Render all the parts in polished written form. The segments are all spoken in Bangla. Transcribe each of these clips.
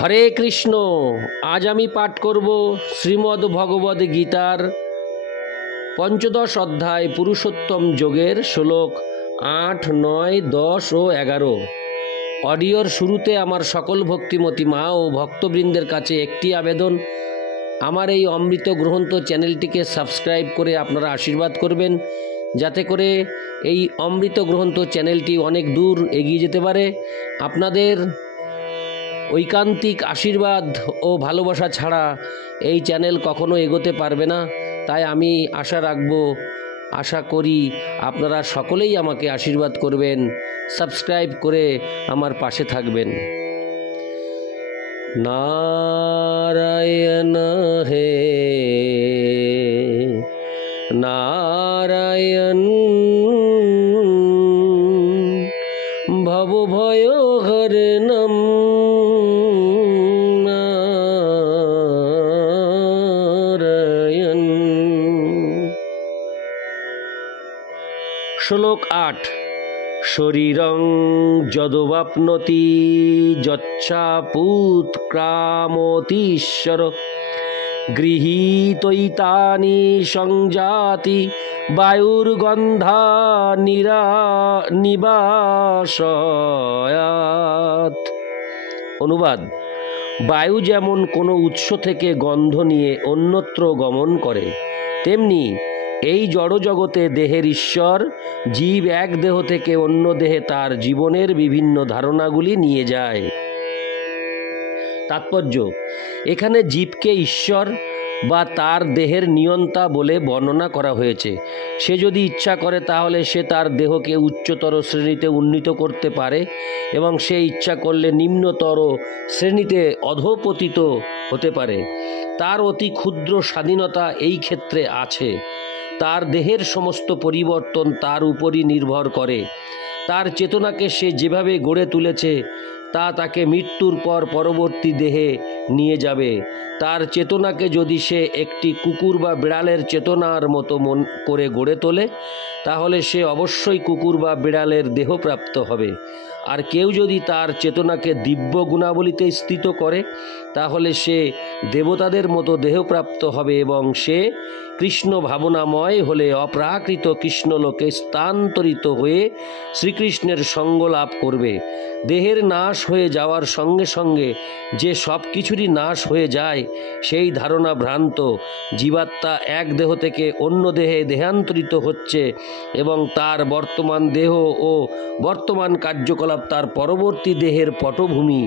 হরে কৃষ্ণ। আজ আমি পাঠ করব শ্রীমদ্ ভগবদ গীতার পঞ্চদশ অধ্যায় পুরুষোত্তম যোগের শ্লোক 8, 9, 10 ও 11। অডিওর শুরুতে আমার সকল ভক্তিমতী মা ও ভক্তবৃন্দের কাছে একটি আবেদন, আমার এই অমৃত গ্রন্থ চ্যানেলটিকে সাবস্ক্রাইব করে আপনারা আশীর্বাদ করবেন, যাতে করে এই অমৃত গ্রন্থ চ্যানেলটি অনেক দূর এগিয়ে যেতে পারে। আপনাদের ঐকান্তিক আশীর্বাদ ও ভালোবাসা ছাড়া এই চ্যানেল কখনো এগোতে পারবে না। তাই আমি আশা করি আপনারা সকলেই আমাকে আশীর্বাদ করবেন, সাবস্ক্রাইব করে আমার পাশে থাকবেন। নারায়ণ হে নারায়ণ, ভবভয় হরণম নারায়ণ। শ্লোক 8। শরীরং যদবাপ্নতি যচ্ছাপুৎক্রামতীশ্বর, গৃহীতৈতানি সংজাতি বায়ুর্গন্ধা নিবাসয়াৎ। অনুবাদ: বায়ু যেমন কোনো উৎস থেকে গন্ধ নিয়ে অন্যত্র গমন করে, তেমনি এই জড়জগতে দেহের ঈশ্বর জীব এক দেহ থেকে অন্য দেহে তার জীবনের বিভিন্ন ধারণাগুলি নিয়ে যায়। তাৎপর্য: এখানে জীবকে ঈশ্বর বা তার দেহের নিয়ন্তা বলে বর্ণনা করা হয়েছে। সে যদি ইচ্ছা করে তাহলে সে তার দেহকে উচ্চতর শ্রেণীতে উন্নীত করতে পারে এবং সে ইচ্ছা করলে নিম্নতর শ্রেণীতে অধঃপতিত হতে পারে। তার অতি ক্ষুদ্র স্বাধীনতা এই ক্ষেত্রে আছে। তার দেহের সমস্ত পরিবর্তন তার উপরই নির্ভর করে। তার চেতনাকে সে যেভাবে গড়ে তুলেছে তা তাকে মৃত্যুর পর পরবর্তী দেহে নিয়ে যাবে। তার চেতনাকে যদি সে একটি কুকুর বা বিড়ালের চেতনার মতো মন করে গড়ে তোলে, তাহলে সে অবশ্যই কুকুর বা বিড়ালের দেহপ্রাপ্ত হবে। আর কেউ যদি তার চেতনাকে দিব্য গুণাবলীতে স্থিত করে, তাহলে সে দেবতাদের মতো দেহপ্রাপ্ত হবে এবং সে কৃষ্ণ ভাবনাময় হলে অপ্রাকৃত কৃষ্ণলোকে স্থানান্তরিত হয়ে শ্রীকৃষ্ণের সঙ্গ লাভ করবে। দেহের নাশ হয়ে যাওয়ার সঙ্গে সঙ্গে যে সব কিছুরই নাশ হয়ে যায়, সেই ধারণা ভ্রান্ত। জীবাত্মা এক দেহ থেকে অন্য দেহে দেহান্তরিত হচ্ছে এবং তার বর্তমান দেহ ও বর্তমান কার্যকলাপ তার পরবর্তী দেহের পটভূমি।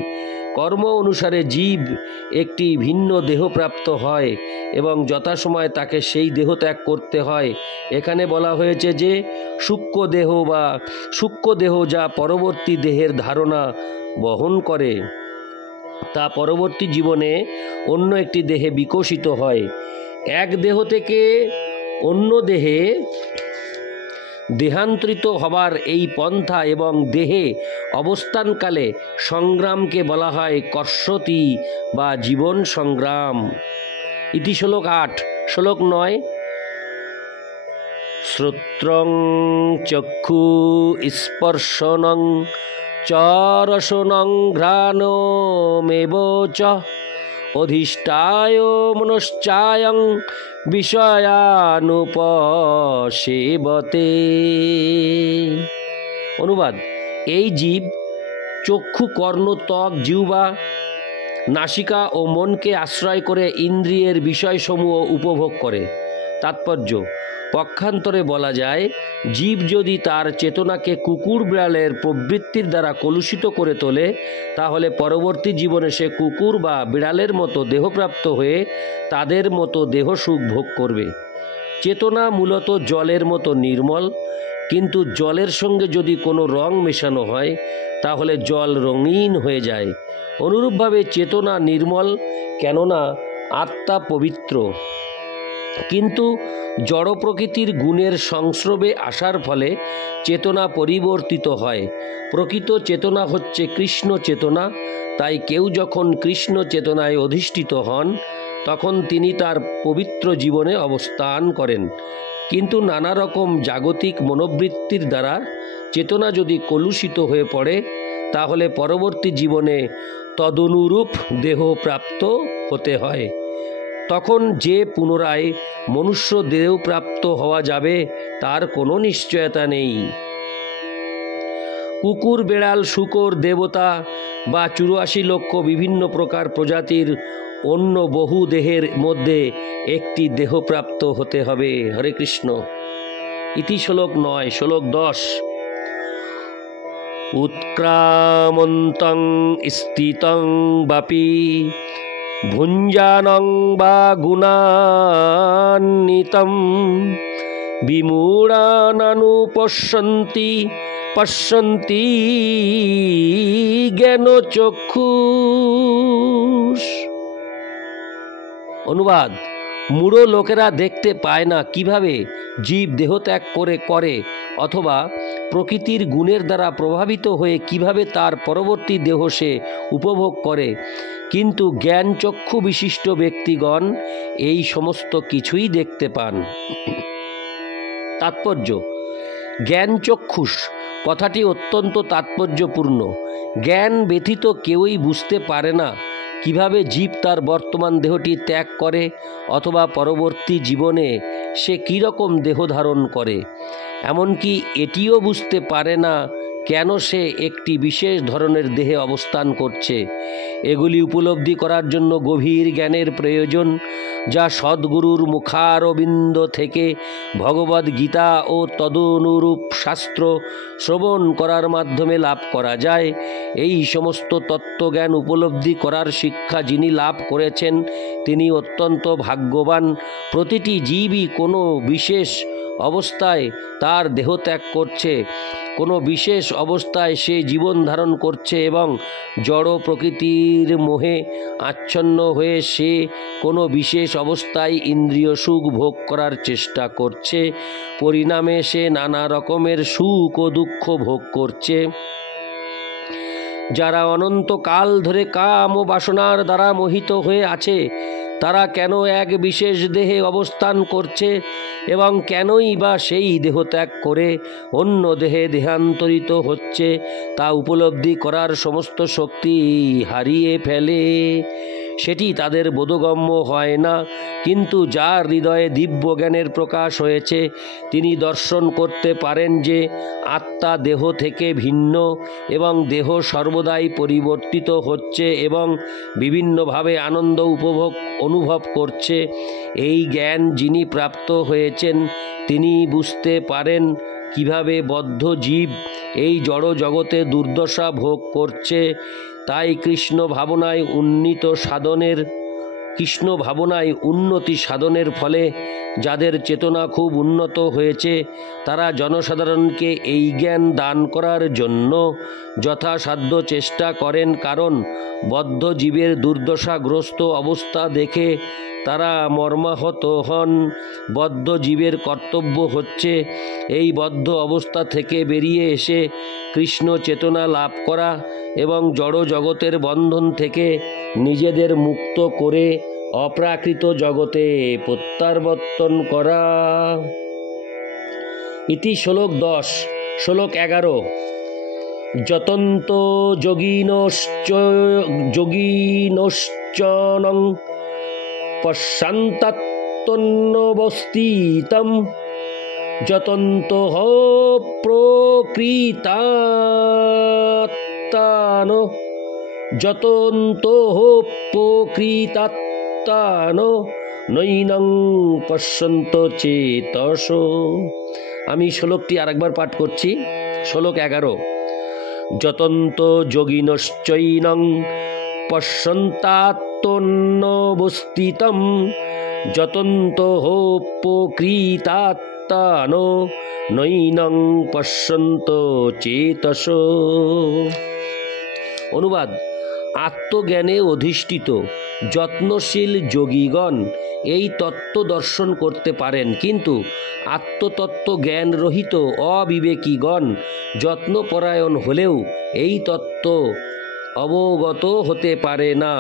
কর্ম অনুসারে জীব একটি ভিন্ন দেহপ্রাপ্ত হয় এবং যথাসময়ে তাকে সেই দেহ ত্যাগ করতে হয়। এখানে বলা হয়েছে যে সূক্ষ্ম দেহ যা পরবর্তী দেহের ধারণা বহন করে, তা পরবর্তী জীবনে অন্য একটি দেহে বিকশিত হয়। এক দেহ থেকে অন্য দেহে দেহান্তরিত হবার এই পন্থা এবং দেহে অবস্থানকালে সংগ্রামকে বলা হয় কর্ষতি বা জীবন সংগ্রাম। ইতি শ্লোক 8। শ্লোক 9। শ্রোত্রং চক্ষু স্পর্শনং চ রসনং ঘ্রাণমেব চ অধিষ্ঠায় মনশ্চায়ং বিষয়ানুপসেবতে। অনুবাদ: এই জীব চক্ষু, কর্ণ, ত্বক, জিহ্বা, নাসিকা ও মনকে আশ্রয় করে ইন্দ্রিয়ের বিষয়সমূহ উপভোগ করে। তাৎপর্য: পক্ষান্তরে বলা যায়, জীব যদি তার চেতনাকে কুকুর বিড়ালের প্রবৃত্তির দ্বারা কলুষিত করে তোলে, তাহলে পরবর্তী জীবনে সে কুকুর বা বিড়ালের মতো দেহপ্রাপ্ত হয়ে তাদের মতো দেহসুখ ভোগ করবে। চেতনা মূলত জলের মতো নির্মল, কিন্তু জলের সঙ্গে যদি কোনো রং মেশানো হয় তাহলে জল রঙিন হয়ে যায়। অনুরূপভাবে চেতনা নির্মল, কেননা আত্মা পবিত্র, কিন্তু জড় প্রকৃতির গুণের সংস্রবে আসার ফলে চেতনা পরিবর্তিত হয়। প্রকৃত চেতনা হচ্ছে কৃষ্ণ চেতনা। তাই কেউ যখন কৃষ্ণ চেতনায় অধিষ্ঠিত হন, তখন তিনি তার পবিত্র জীবনে অবস্থান করেন। কিন্তু নানা রকম জাগতিক মনোবৃত্তির দ্বারা চেতনা যদি কলুষিত হয়ে পড়ে, তাহলে পরবর্তী জীবনে তদনুরূপ দেহ প্রাপ্ত হতে হয়। তখন যে পুনরায় মনুষ্য দেহ প্রাপ্ত হওয়া যাবে তার কোনো নিশ্চয়তা নেই। কুকুর, বেড়াল, শূকর, দেবতা বা 84 লক্ষ বিভিন্ন প্রকার প্রজাতির অন্য বহু দেহের মধ্যে একটি দেহ প্রাপ্ত হতে হবে। হরে কৃষ্ণ। ইতি শ্লোক 9। শ্লোক 10। উৎক্রামন্তং স্থিতং বাপি ভুঞ্জানং বা গুণান্বিতং বিমূঢ়ানানুপশ্যন্তি পশ্যন্তি জ্ঞানচক্ষুষ। অনুবাদ: মূঢ় লোকেরা দেখতে পায় না কিভাবে জীব দেহত্যাগ করে অথবা প্রকৃতির গুণের দ্বারা প্রভাবিত হয়ে কিভাবে তার পরবর্তী দেহ সে উপভোগ করে, কিন্তু জ্ঞান চক্ষু বিশিষ্ট ব্যক্তিগণ এই সমস্ত কিছুই দেখতে পান। তাৎপর্য: জ্ঞান চক্ষুষ কথাটি অত্যন্ত তাৎপর্যপূর্ণ। জ্ঞান ব্যতীত কেউই বুঝতে পারে না কিভাবে জীব তার বর্তমান দেহটি ত্যাগ করে অথবা পরবর্তী জীবনে সে কীরকম দেহ ধারণ করে। এমনকি এটিও বুঝতে পারে না কেন সে একটি বিশেষ ধরনের দেহে অবস্থান করছে। এগুলি উপলব্ধি করার জন্য গভীর জ্ঞানের প্রয়োজন, যা সদ্গুরুর মুখারবিন্দ থেকে ভগবদ্ গীতা ও তদনুরূপ শাস্ত্র শ্রবণ করার মাধ্যমে লাভ করা যায়। এই সমস্ত তত্ত্বজ্ঞান উপলব্ধি করার শিক্ষা যিনি লাভ করেছেন তিনি অত্যন্ত ভাগ্যবান। প্রতিটি জীবই কোনো বিশেষ অবস্থায় তার দেহত্যাগ করছে, কোনো বিশেষ অবস্থায় সে জীবন ধারণ করছে এবং জড় প্রকৃতির মোহে আচ্ছন্ন হয়ে সে কোনো বিশেষ অবস্থায় ইন্দ্রিয় সুখ ভোগ করার চেষ্টা করছে। পরিণামে সে নানা রকমের সুখ ও দুঃখ ভোগ করছে। যারা অনন্তকাল ধরে কাম ও বাসনার দ্বারা মোহিত হয়ে আছে তারা কেন এক বিশেষ দেহে অবস্থান করছে এবং কেনই বা সেই দেহ ত্যাগ করে অন্য দেহে দেহান্তরিত হচ্ছে তা উপলব্ধি করার সমস্ত শক্তি হারিয়ে ফেলে। সেটি তাদের বোধগম্য হয় না। কিন্তু যার হৃদয়ে দিব্য জ্ঞানের প্রকাশ হয়েছে তিনি দর্শন করতে পারেন যে আত্মা দেহ থেকে ভিন্ন এবং দেহ সর্বদাই পরিবর্তিত হচ্ছে এবং বিভিন্নভাবে আনন্দ অনুভব করছে। এই জ্ঞান যিনি প্রাপ্ত হয়েছেন তিনি বুঝতে পারেন কিভাবে বদ্ধ জীব এই জড় জগতে দুর্দশা ভোগ করছে। তাই কৃষ্ণ ভাবনায় উন্নতি সাধনের ফলে যাদের চেতনা খুব উন্নত হয়েছে তারা জনসাধারণকে এই জ্ঞান দান করার জন্য যথাসাধ্য চেষ্টা করেন, কারণ বদ্ধ জীবের দুর্দশাগ্রস্ত অবস্থা দেখে তারা মর্মাহত হন। বদ্ধ জীবের কর্তব্য হচ্ছে এই বদ্ধ অবস্থা থেকে বেরিয়ে এসে কৃষ্ণ চেতনা লাভ করা এবং জড় জগতের বন্ধন থেকে নিজেদের মুক্ত করে অপ্রাকৃত জগতে প্রত্যাবর্তন করা। ইতি শ্লোক 10। শ্লোক 11। যতন্ত যোগিনশ্চনং পশ্চান্তাত্তন্নবস্থিতম যতন্তঃ প্রকৃতাত্মানো নৈনং পশ্যন্ত চেতসো। আমি শ্লোকটি আরেকবার পাঠ করছি। শ্লোক 11। যতন্ত যোগিনশ্চৈনং পশ্যন্তাত্মনবস্থিতম যতন্তঃ প্রকৃতাত্মানো নৈনং পশ্যন্ত চেতসো। অনুবাদ: আত্মজ্ঞানে অধিষ্ঠিত যত্নশীল যোগীগণ এই তত্ত্ব দর্শন করতে পারেন, কিন্তু আত্মতত্ত্ব জ্ঞান রহিত অবিবেকীগণ যত্নপরায়ণ হলেও এই তত্ত্ব অবগত হতে পারে না।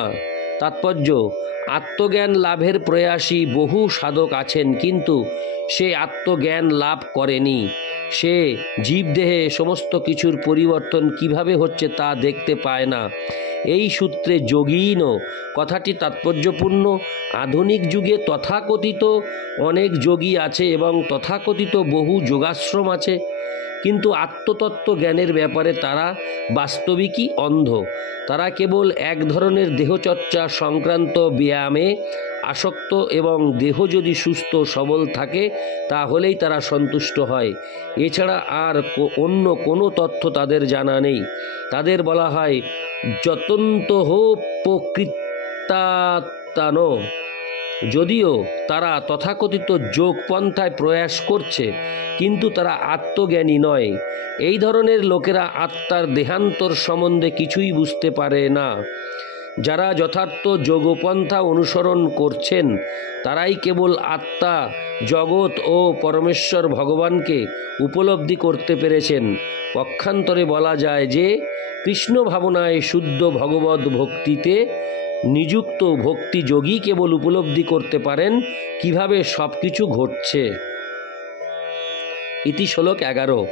তাৎপর্য: আত্মজ্ঞান লাভের প্রয়াসী বহু সাধক আছেন, কিন্তু সে আত্মজ্ঞান লাভ করেনি। সে জীবদেহে সমস্ত কিছুর পরিবর্তন কিভাবে হচ্ছে তা দেখতে পায় না। এই সূত্রে যোগীন কথাটি তাৎপর্যপূর্ণ। আধুনিক যুগে তথাকথিত অনেক যোগী আছে এবং তথাকথিত বহু যোগাশ্রম আছে, কিন্তু আত্মতত্ত্ব জ্ঞানের ব্যাপারে তারা বাস্তবিকই অন্ধ। তারা কেবল এক ধরনের দেহচর্চা সংক্রান্ত ব্যায়ামে আসক্ত এবং দেহ যদি সুস্থ সবল থাকে তাহলেই তারা সন্তুষ্ট হয়। এছাড়া আর অন্য কোনো তথ্য তাদের জানা নেই। তাদের বলা হয় যতন্তহ প্রকৃতাত্মান। যদিও তারা তথাকথিত যোগ পন্থায় প্রয়াস করছে, কিন্তু তারা আত্মজ্ঞানী নয়। এই ধরনের লোকেরা আত্মার দেহান্তর সম্বন্ধে কিছুই বুঝতে পারে না। যারা যথার্থ যোগপন্থা অনুসরণ করছেন তারাই কেবল আত্মা, জগৎ ও পরমেশ্বর ভগবানকে উপলব্ধি করতে পেরেছেন। পক্ষান্তরে বলা যায় যে কৃষ্ণ ভাবনায় শুদ্ধ ভগবত ভক্তিতে নিযুক্ত ভক্তিযোগী কেবল উপলব্ধি করতে পারেন কিভাবে সব কিছু ঘটছে। ইতি শ্লোক 11।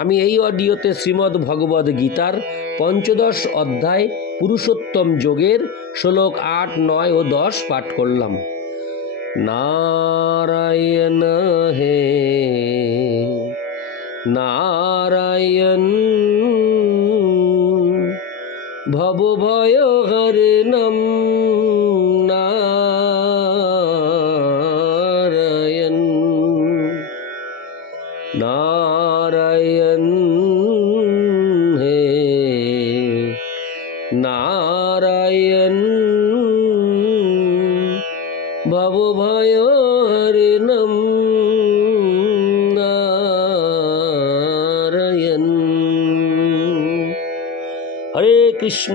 আমি এই অডিওতে শ্রীমদ্ ভগবদ গীতার 15 অধ্যায় পুরুষোত্তম যোগের শ্লোক 8, 9 ও 10 পাঠ করলাম। নারায়ণ হে নারায়ণ ভবভয় হরণম নারায়ণ নারায়ণ হে নারায়ণ ভবভয় হরণম নারায়ণ। হরে কৃষ্ণ।